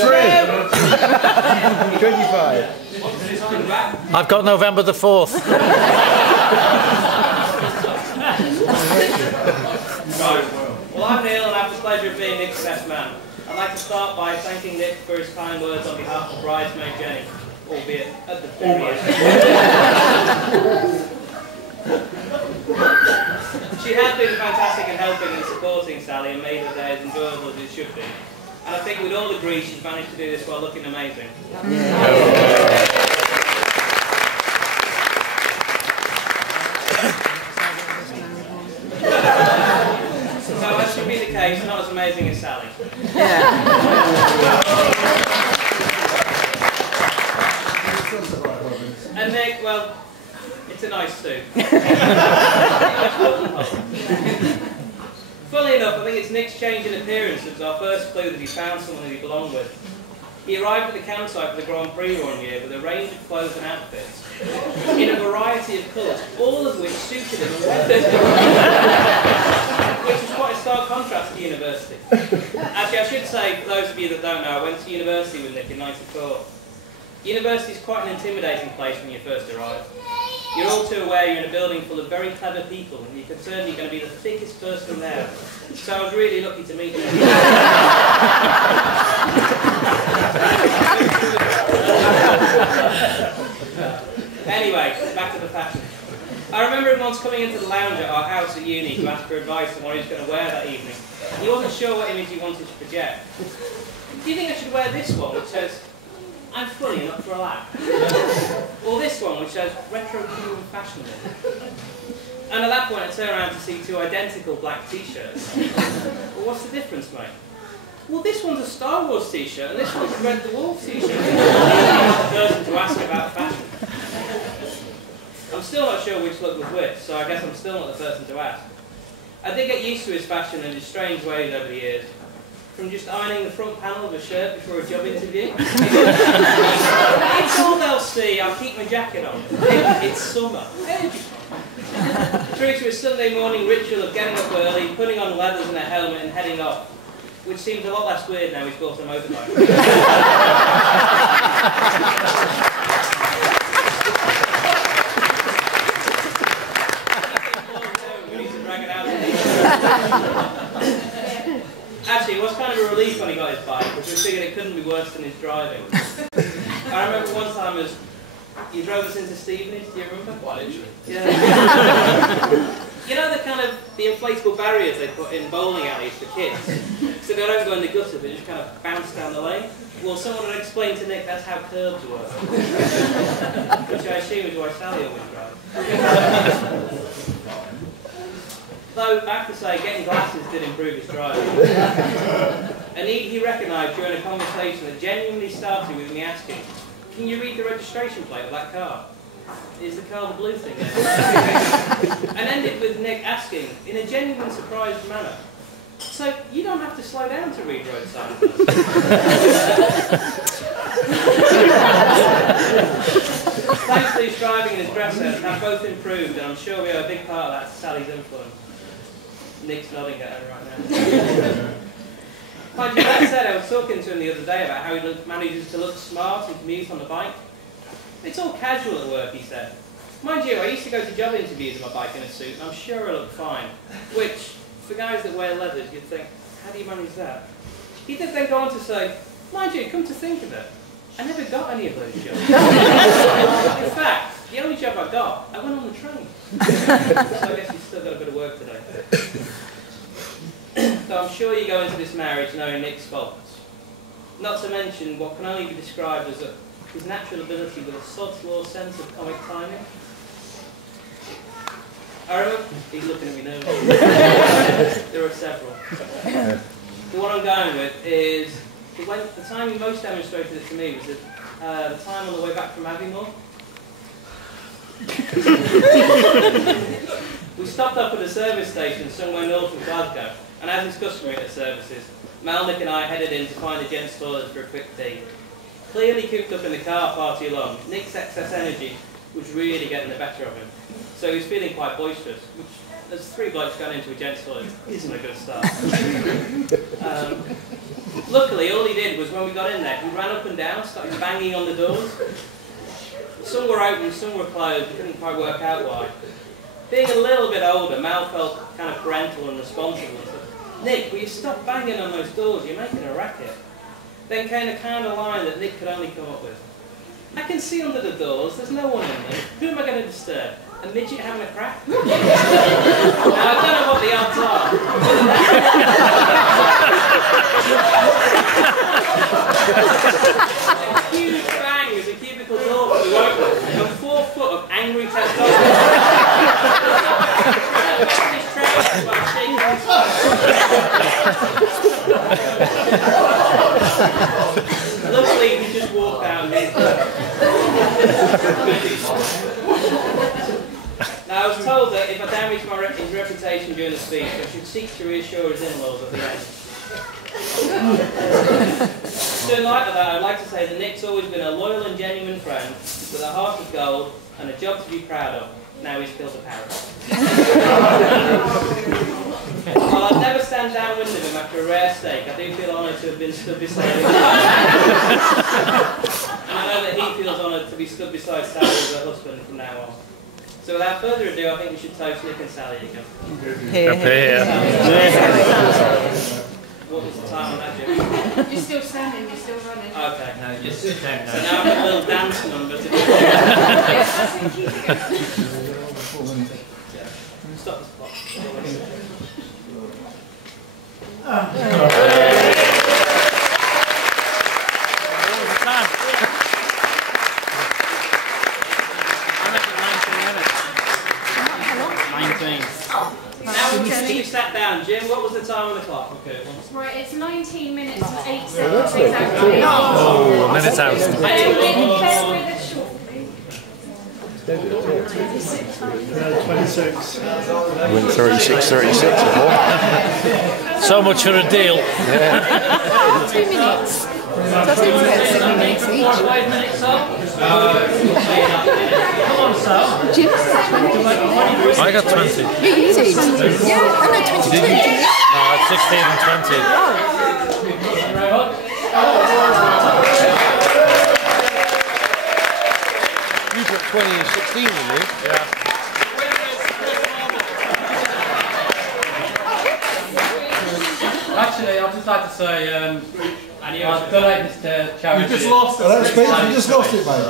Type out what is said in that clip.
25. I've got November the 4th. Well, I'm Neil and I have the pleasure of being Nick's best man. I'd like to start by thanking Nick for his kind words on behalf of bridesmaid Jenny, albeit at the very end. She has been fantastic in helping and supporting Sally and made her day as enjoyable as it should be. And I think we'd all agree she's managed to do this while looking amazing. So that should be the case, not as amazing as Sally. And Nick, well, it's a nice suit. Funnily enough, I think it's Nick's change in appearance that was our first clue that he found someone that he belonged with. He arrived at the campsite for the Grand Prix one year with a range of clothes and outfits in a variety of colours, all of which suited him, which was quite a stark contrast to university. Actually, I should say, for those of you that don't know, I went to university with Nick in '94. University is quite an intimidating place when you first arrive. You're all too aware you're in a building full of very clever people and you're concerned you're going to be the thickest person there. So I was really lucky to meet you. Anyway, back to the fashion. I remember him once coming into the lounge at our house at uni to ask for advice on what he was going to wear that evening. He wasn't sure what image he wanted to project. Do you think I should wear this one, which says, "I'm funny and up for a laugh"? Or this one, which says, "Retro, cool and fashionable"? And at that point I turned around to see two identical black t-shirts. Well, what's the difference, mate? Well, this one's a Star Wars t-shirt and this one's a Red Dwarf t-shirt. I'm the person to ask about fashion. I'm still not sure which look was which, so I guess I'm still not the person to ask. I did get used to his fashion in his strange ways over the years. From just ironing the front panel of a shirt before a job interview. It's all they'll see, I'll keep my jacket on. It's summer. Through to a Sunday morning ritual of getting up early, putting on leathers and a helmet and heading off. Which seems a lot less weird now he's bought a motorbike. Actually, it was kind of a relief when he got his bike, because we figured it couldn't be worse than his driving. I remember one time you drove us into Stevenage, do you remember? Quite literally. Yeah. You know the inflatable barriers they put in bowling alleys for kids? So they don't go in the gutter, they just kind of bounce down the lane? Well, someone had explained to Nick that's how curbs work. Which I assume is why Sally always drives. Though, I have to say, getting glasses did improve his driving. And he recognised during a conversation that genuinely started with me asking, "Can you read the registration plate of that car? Is the car the blue thing?" And ended with Nick asking, in a genuine surprised manner, "So, you don't have to slow down to read road signs?" Thanks to his driving and his dress sense, have both improved, and I'm sure we owe a big part of that to Sally's influence. Nick's nodding at her right now. Mind you, that said, I was talking to him the other day about how he manages to look smart and commute on the bike. It's all casual at work, he said. Mind you, I used to go to job interviews on my bike in a suit, and I'm sure I look fine. Which, for guys that wear leathers, you'd think, how do you manage that? He did then go on to say, mind you, come to think of it, I never got any of those jobs. In fact, the only job I got, I went on the train. So I guess you've still got a bit of work today. So I'm sure you go into this marriage knowing Nick's faults. Not to mention what can only be described as his natural ability with a sod's law sense of comic timing. I remember, he's looking at me now. There are several. The one I'm going with is, the time he most demonstrated it to me was the time on the way back from Aviemore. We stopped up at a service station somewhere north of Glasgow, and as is customary at the services, Mal, Nick and I headed in to find a gents' toilet for a quick tea. Clearly cooped up in the car far too long, Nick's excess energy was really getting the better of him, so he was feeling quite boisterous, which there's 3 blokes going into a gents' toilet. Isn't a good start. Luckily, all he did was when we got in there, he ran up and down, started banging on the doors. Some were open, some were closed. We couldn't quite work out why. Being a little bit older, Mal felt kind of parental and responsible. And said, "Nick, will you stop banging on those doors? You're making a racket." Then came the kind of line that Nick could only come up with. "I can see under the doors, there's no one in them. Who am I going to disturb? A midget having a crack?" Now, I don't know what the odds are. A huge bang as a cubicle door flew open, and 4 foot of angry testosterone. Luckily, he just walked out and didn't. Now, I was told that if I damaged his reputation during the speech, I should seek to reassure his in-laws at the end. So in light of that, I'd like to say that Nick's always been a loyal and genuine friend with a heart of gold and a job to be proud of. Now he's killed a parrot. While I'd never stand downwind of him after a rare steak, I do feel honoured to have been stood beside him. And I know that he feels honoured to be stood beside Sally as her husband from now on. So without further ado, I think we should toast Nick and Sally again. Here. What was the time on that, Jim? You're still standing, you're still running. Okay. No, you sit down So now I've got a little dance number to do. Stop the clock. Now we sat down. Jim, what was the time on the clock? Okay. Right, it's 19 minutes and 8 seconds exactly. Oh, a minute out. Bear with us shortly. 26. I went 36 before. So much for a deal. 2 minutes. Doesn't it get 7 minutes each? 5 minutes up. Come on, Sal. Jim? I got 20. Yeah, you did. Yeah, I know 22. Didn't you? No, it's 16 and 20. You put 20 and 16 in there. Yeah. Actually, I'd just like to say, I've donated this to charity. You just lost it. You just lost it, mate.